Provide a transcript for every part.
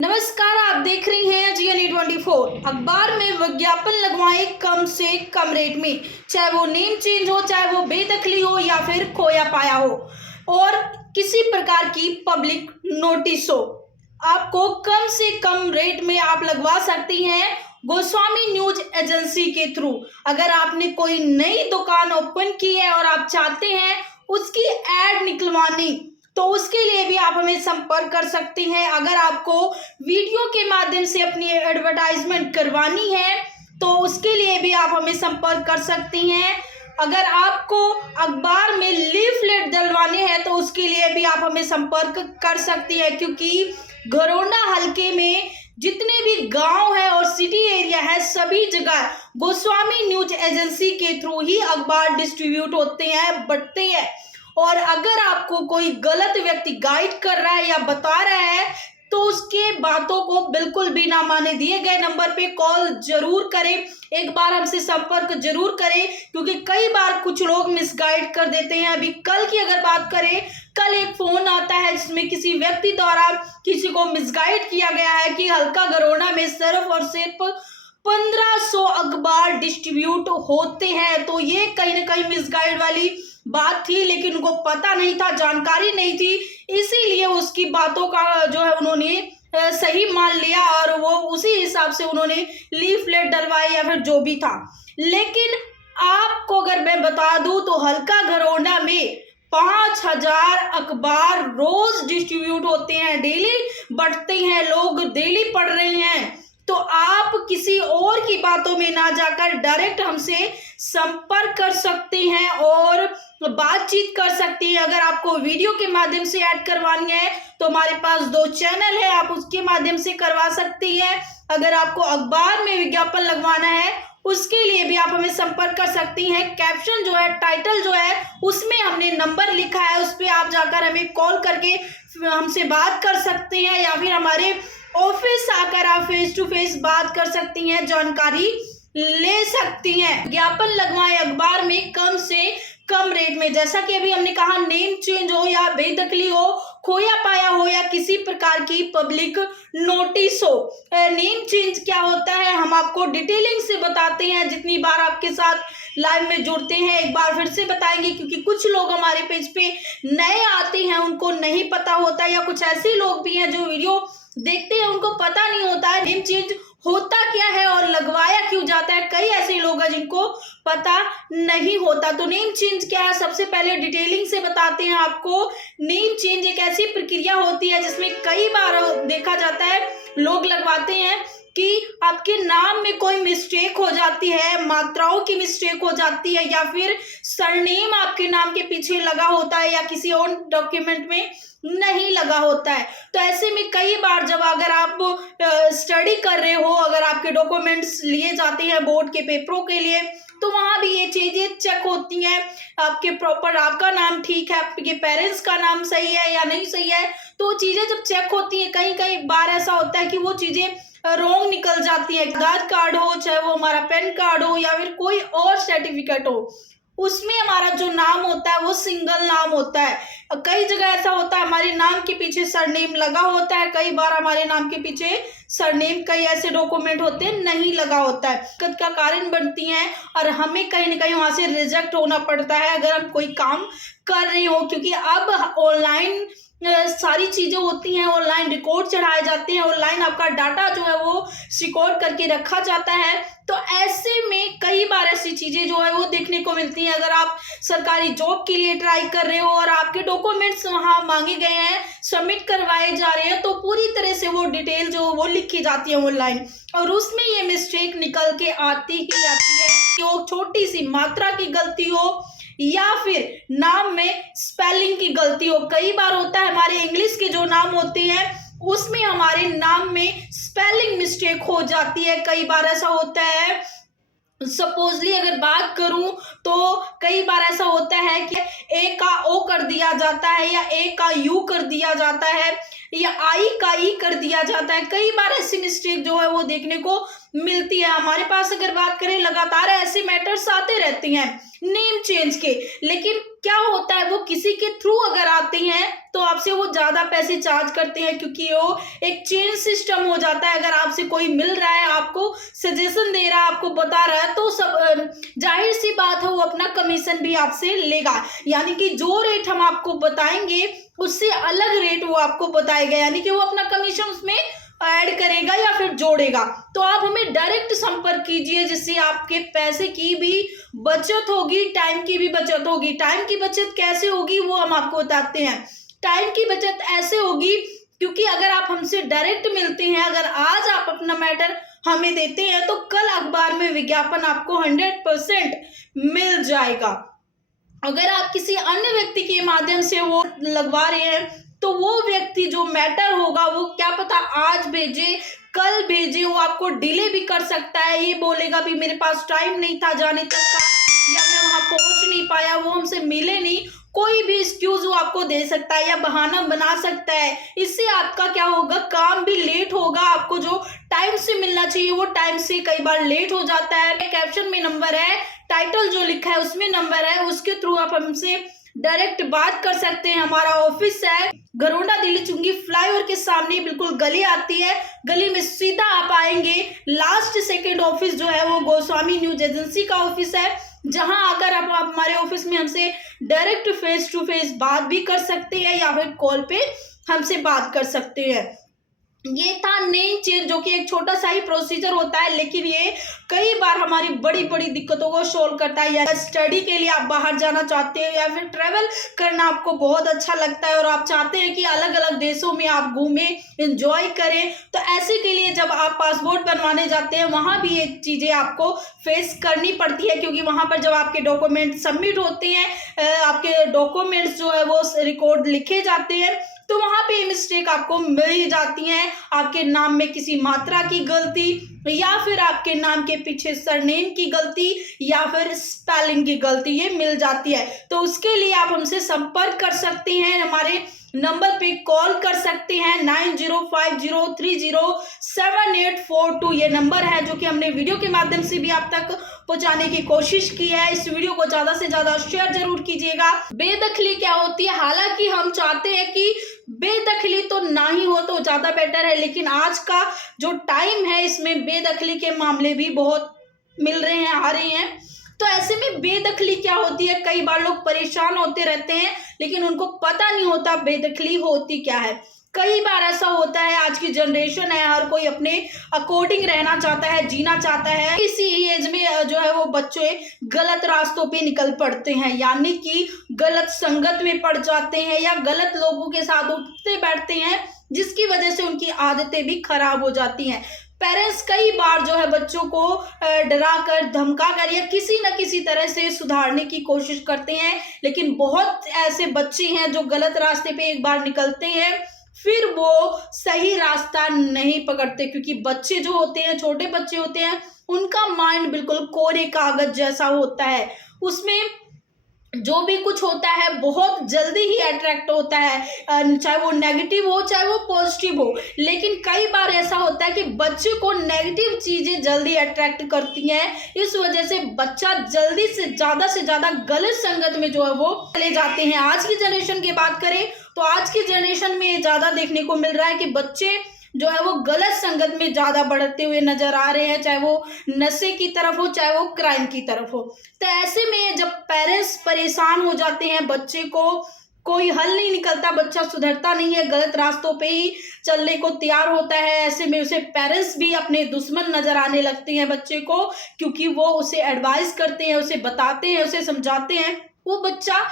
नमस्कार, आप देख रही हैं GNA24। अखबार में विज्ञापन लगवाएं कम से कम रेट में, चाहे वो नेम चेंज हो, चाहे वो बेदखली हो या फिर खोया पाया हो और किसी प्रकार की पब्लिक नोटिस हो। आपको कम से कम रेट में आप लगवा सकती हैं गोस्वामी न्यूज एजेंसी के थ्रू। अगर आपने कोई नई दुकान ओपन की है और आप चाहते हैं उसकी एड निकलवानी, तो उसके लिए भी आप हमें संपर्क कर सकते हैं। अगर आपको वीडियो के माध्यम से अपनी एडवर्टाइजमेंट करवानी है तो उसके लिए भी आप हमें संपर्क कर सकती हैं। अगर आपको अखबार में लीफलेट डलवाने हैं तो उसके लिए भी आप हमें संपर्क कर सकती हैं, क्योंकि घरोंडा हलके में जितने भी गांव है और सिटी एरिया है, सभी जगह गोस्वामी न्यूज एजेंसी के थ्रू ही अखबार डिस्ट्रीब्यूट होते हैं, बढ़ते हैं। और अगर आपको कोई गलत व्यक्ति गाइड कर रहा है या बता रहा है तो उसके बातों को बिल्कुल भी ना माने। दिए गए नंबर पे कॉल जरूर करें, एक बार हमसे संपर्क जरूर करें, क्योंकि कई बार कुछ लोग मिसगाइड कर देते हैं। अभी कल की अगर बात करें, कल एक फोन आता है जिसमें किसी व्यक्ति द्वारा किसी को मिसगाइड किया गया है कि हल्का घरोंडा में सिर्फ और सिर्फ 1500 अखबार डिस्ट्रीब्यूट होते हैं। तो ये कहीं ना कहीं मिसगाइड वाली बात थी, लेकिन उनको पता नहीं था, जानकारी नहीं थी, इसीलिए उसकी बातों का जो है उन्होंने सही मान लिया और वो उसी हिसाब से उन्होंने लीफलेट डलवाए या फिर जो भी था। लेकिन आपको अगर मैं बता दूं तो हल्का घरोंडा में 5000 अखबार रोज डिस्ट्रीब्यूट होते हैं, डेली बढ़ते हैं, लोग डेली पढ़ रहे हैं। तो आप किसी और की बातों में ना जाकर डायरेक्ट हमसे संपर्क कर सकते हैं और बातचीत कर सकती हैं। अगर आपको वीडियो के माध्यम से ऐड करवानी है तो हमारे पास 2 चैनल है, आप उसके माध्यम से करवा सकती हैं। अगर आपको अखबार में विज्ञापन लगवाना है उसके लिए भी आप हमें संपर्क कर सकती हैं। कैप्शन जो है, टाइटल जो है, उसमें हमने नंबर लिखा है, उस पर आप जाकर हमें कॉल करके हमसे बात कर सकते हैं या फिर हमारे ऑफिस आकर आप फेस टू फेस बात कर सकती हैं, जानकारी ले सकती हैं। विज्ञापन लगवाएं अखबार में कम से कम रेट में। जैसा कि अभी हमने कहा, नेम चेंज हो या बेदखली हो, खोया पाया हो या किसी प्रकार की पब्लिक नोटिस हो। नेम चेंज क्या होता है हम आपको डिटेलिंग से बताते हैं, जितनी बार आपके साथ लाइव में जुड़ते हैं एक बार फिर से बताएंगे, क्योंकि कुछ लोग हमारे पेज पे नए आते हैं, उनको नहीं पता होता, या कुछ ऐसे लोग भी हैं जो वीडियो देखते हैं उनको पता नहीं होता है नेम चेंज होता क्या है और लगवाया क्यों जाता है। कई ऐसे लोग हैं जिनको पता नहीं होता। तो नेम चेंज क्या है, सबसे पहले डिटेलिंग से बताते हैं आपको। नेम चेंज एक ऐसी प्रक्रिया होती है जिसमें कई बार देखा जाता है लोग लगवाते हैं कि आपके नाम में कोई मिस्टेक हो जाती है, मात्राओं की मिस्टेक हो जाती है, या फिर सरनेम आपके नाम के पीछे लगा होता है या किसी और डॉक्यूमेंट में नहीं लगा होता है। तो ऐसे में कई बार जब अगर आप स्टडी कर रहे हो, अगर आपके डॉक्यूमेंट्स लिए जाते हैं बोर्ड के पेपरों के लिए, तो वहां भी ये चीजें चेक होती हैं, आपके प्रॉपर आपका नाम ठीक है, आपके पेरेंट्स का नाम सही है या नहीं सही है। तो चीजें जब चेक होती हैं, कई कई बार ऐसा होता है कि वो चीजें रॉन्ग निकल जाती है। आधार कार्ड हो, चाहे वो हमारा पैन कार्ड हो या फिर कोई और सर्टिफिकेट हो, उसमें हमारा जो नाम होता है वो सिंगल नाम होता है। कई जगह ऐसा होता है हमारे नाम के पीछे सरनेम लगा होता है, कई बार हमारे नाम के पीछे सरनेम कई ऐसे डॉक्यूमेंट होते हैं नहीं लगा होता है, दिक्कत का कारण बनती हैं और हमें कहीं ना कहीं वहां से रिजेक्ट होना पड़ता है अगर हम कोई काम कर रहे हो। क्योंकि अब ऑनलाइन सारी चीजें होती हैं, ऑनलाइन रिकॉर्ड चढ़ाए जाते हैं, ऑनलाइन आपका डाटा जो है वो रिकॉर्ड करके रखा जाता है। तो ऐसे में कई बार ऐसी चीजें जो है वो देखने को मिलती हैं। अगर आप सरकारी जॉब के लिए ट्राई कर रहे हो और आपके डॉक्यूमेंट्स वहां मांगे गए हैं, सबमिट करवाए जा रहे हैं, तो पूरी तरह से वो डिटेल जो वो लिखी जाती है ऑनलाइन, और उसमें ये मिस्टेक निकल के आती ही आती है। तो छोटी सी मात्रा की गलती हो या फिर नाम में स्पेलिंग की गलती हो। कई बार होता है हमारे इंग्लिश के जो नाम होते हैं उसमें हमारे नाम में स्पेलिंग मिस्टेक हो जाती है। कई बार ऐसा होता है, सपोजली अगर बात करूं तो कई बार ऐसा होता है कि ए का ओ कर दिया जाता है या ए का यू कर दिया जाता है। या आई का ई कर दिया जाता है। कई बार ऐसी मिस्टेक जो है वो देखने को मिलती है। हमारे पास अगर बात करें, लगातार ऐसे मैटर्स आते रहते हैं नेम चेंज के, लेकिन क्या होता है वो किसी के थ्रू अगर आते हैं तो आपसे वो ज्यादा पैसे चार्ज करते हैं, क्योंकि वो एक चेन सिस्टम हो जाता है। अगर आपसे कोई मिल रहा है, आपको सजेशन दे रहा है, आपको बता रहा है, तो सब जाहिर सी बात है वो अपना कमीशन भी आपसे लेगा। यानी कि जो रेट हम आपको बताएंगे उससे अलग रेट वो आपको बताएगा, यानी कि वो अपना कमीशन उसमें ऐड करेगा या फिर जोड़ेगा। तो आप हमें डायरेक्ट संपर्क कीजिए, जिससे आपके पैसे की भी बचत होगी, टाइम की भी बचत होगी। टाइम की बचत कैसे होगी वो हम आपको बताते हैं। टाइम की बचत ऐसे होगी क्योंकि अगर आप हमसे डायरेक्ट मिलते हैं, अगर आज आप अपना मैटर हमें देते हैं तो कल अखबार में विज्ञापन आपको 100% मिल जाएगा। अगर आप किसी अन्य व्यक्ति के माध्यम से वो लगवा रहे हैं तो वो व्यक्ति जो मैटर होगा वो क्या पता आज भेजे, कल भेजे, वो आपको डिले भी कर सकता है। ये बोलेगा भी मेरे पास टाइम नहीं था जाने तक का, या मैं वहां पहुंच नहीं पाया, वो हमसे मिले नहीं, कोई भी एक्सक्यूज वो आपको दे सकता है या बहाना बना सकता है। इससे आपका क्या होगा, काम भी लेट होगा। आपको जो टाइम से मिलना चाहिए वो टाइम से कई बार लेट हो जाता है। कैप्शन में नंबर है, टाइटल जो लिखा है उसमें नंबर है, उसके थ्रू आप हमसे डायरेक्ट बात कर सकते हैं। हमारा ऑफिस है घरोंडा दिल्ली चुंगी फ्लाईओवर के सामने, बिल्कुल गली आती है, गली में सीधा आप आएंगे, लास्ट सेकंड ऑफिस जो है वो गोस्वामी न्यूज एजेंसी का ऑफिस है, जहां आकर आप हमारे ऑफिस में हमसे डायरेक्ट फेस टू फेस बात भी कर सकते हैं या फिर कॉल पे हमसे बात कर सकते हैं। ये था नेम चेंज, जो कि एक छोटा सा ही प्रोसीजर होता है, लेकिन ये कई बार हमारी बड़ी बड़ी दिक्कतों को सोल्व करता है। या स्टडी के लिए आप बाहर जाना चाहते हो या फिर ट्रैवल करना आपको बहुत अच्छा लगता है और आप चाहते हैं कि अलग अलग देशों में आप घूमें, एंजॉय करें, तो ऐसे के लिए जब आप पासपोर्ट बनवाने जाते हैं वहाँ भी ये चीज़ें आपको फेस करनी पड़ती है, क्योंकि वहाँ पर जब आपके डॉक्यूमेंट सबमिट होते हैं, आपके डॉक्यूमेंट्स जो है वो रिकॉर्ड लिखे जाते हैं, तो वहां पे मिस्टेक आपको मिल जाती है। आपके नाम में किसी मात्रा की गलती, या फिर आपके नाम के पीछे सरनेम की गलती, या फिर स्पेलिंग की गलती, ये मिल जाती है। तो उसके लिए आप हमसे संपर्क कर सकते हैं, हमारे नंबर पे कॉल कर सकते हैं। 9050307842 ये नंबर है, जो कि हमने वीडियो के माध्यम से भी आप तक पहुंचाने की कोशिश की है। इस वीडियो को ज्यादा से ज्यादा शेयर जरूर कीजिएगा। बेदखली क्या होती है, हालांकि हम चाहते हैं कि बेदखली तो ना ही हो तो ज्यादा बेटर है, लेकिन आज का जो टाइम है इसमें बेदखली के मामले भी बहुत मिल रहे हैं, आ रहे हैं। तो ऐसे में बेदखली क्या होती है, कई बार लोग परेशान होते रहते हैं लेकिन उनको पता नहीं होता बेदखली होती क्या है। कई बार ऐसा होता है, आज की जनरेशन है, हर कोई अपने अकॉर्डिंग रहना चाहता है, जीना चाहता है। इसी एज में जो है वो बच्चे गलत रास्तों पे निकल पड़ते हैं, यानी कि गलत संगत में पड़ जाते हैं या गलत लोगों के साथ उठते बैठते हैं, जिसकी वजह से उनकी आदतें भी खराब हो जाती हैं। पेरेंट्स कई बार जो है बच्चों को डरा कर, धमका कर या किसी न किसी तरह से सुधारने की कोशिश करते हैं, लेकिन बहुत ऐसे बच्चे हैं जो गलत रास्ते पे एक बार निकलते हैं फिर वो सही रास्ता नहीं पकड़ते, क्योंकि बच्चे जो होते हैं, छोटे बच्चे होते हैं, उनका माइंड बिल्कुल कोरे कागज जैसा होता है। उसमें जो भी कुछ होता है बहुत जल्दी ही अट्रैक्ट होता है, चाहे वो नेगेटिव हो चाहे वो पॉजिटिव हो। लेकिन कई बार ऐसा होता है कि बच्चे को नेगेटिव चीजें जल्दी अट्रैक्ट करती हैं, इस वजह से बच्चा जल्दी से ज्यादा गलत संगत में जो है वो चले जाते हैं। आज की जनरेशन की बात करें तो आज की जनरेशन में ज्यादा देखने को मिल रहा है कि बच्चे जो है वो गलत संगत में ज्यादा बढ़ते हुए नजर आ रहे हैं, चाहे वो नशे की तरफ हो चाहे वो क्राइम की तरफ हो। तो ऐसे में जब पेरेंट्स परेशान हो जाते हैं, बच्चे को कोई हल नहीं निकलता, बच्चा सुधरता नहीं है, गलत रास्तों पे ही चलने को तैयार होता है, ऐसे में उसे पेरेंट्स भी अपने दुश्मन नजर आने लगते हैं बच्चे को, क्योंकि वो उसे एडवाइस करते हैं, उसे बताते हैं, उसे समझाते हैं। वो बच्चा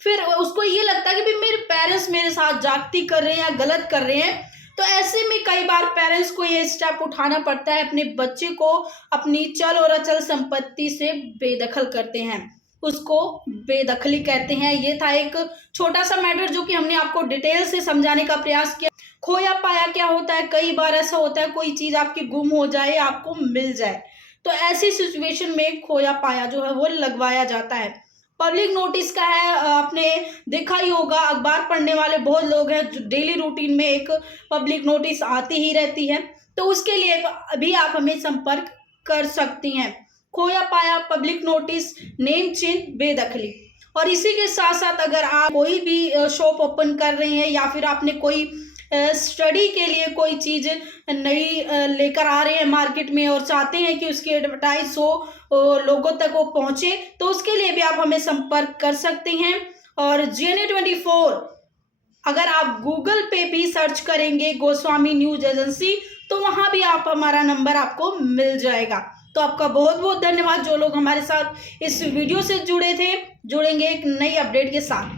फिर उसको ये लगता है कि भाई मेरे पेरेंट्स मेरे साथ जागती कर रहे हैं या गलत कर रहे हैं। तो ऐसे में कई बार पेरेंट्स को ये स्टेप उठाना पड़ता है, अपने बच्चे को अपनी चल और अचल संपत्ति से बेदखल करते हैं, उसको बेदखली कहते हैं। ये था एक छोटा सा मैटर जो कि हमने आपको डिटेल से समझाने का प्रयास किया। खोया पाया क्या होता है, कई बार ऐसा होता है कोई चीज आपकी गुम हो जाए, आपको मिल जाए, तो ऐसी सिचुएशन में खोया पाया जो है वो लगवाया जाता है। पब्लिक नोटिस का है। आपने देखा ही होगा, अखबार पढ़ने वाले बहुत लोग हैं जो डेली रूटीन में एक पब्लिक नोटिस आती ही रहती है, तो उसके लिए भी आप हमें संपर्क कर सकती हैं। खोया पाया पब्लिक नोटिस, नेम चेंज, बेदखली। और इसी के साथ साथ अगर आप कोई भी शॉप ओपन कर रहे हैं या फिर आपने कोई स्टडी के लिए कोई चीज़ नई लेकर आ रहे हैं मार्केट में और चाहते हैं कि उसकी एडवर्टाइज हो, लोगों तक वो पहुंचे, तो उसके लिए भी आप हमें संपर्क कर सकते हैं। और GNA24 अगर आप गूगल पे भी सर्च करेंगे गोस्वामी न्यूज एजेंसी, तो वहां भी आप हमारा नंबर आपको मिल जाएगा। तो आपका बहुत बहुत धन्यवाद जो लोग हमारे साथ इस वीडियो से जुड़े थे। जुड़ेंगे एक नई अपडेट के साथ।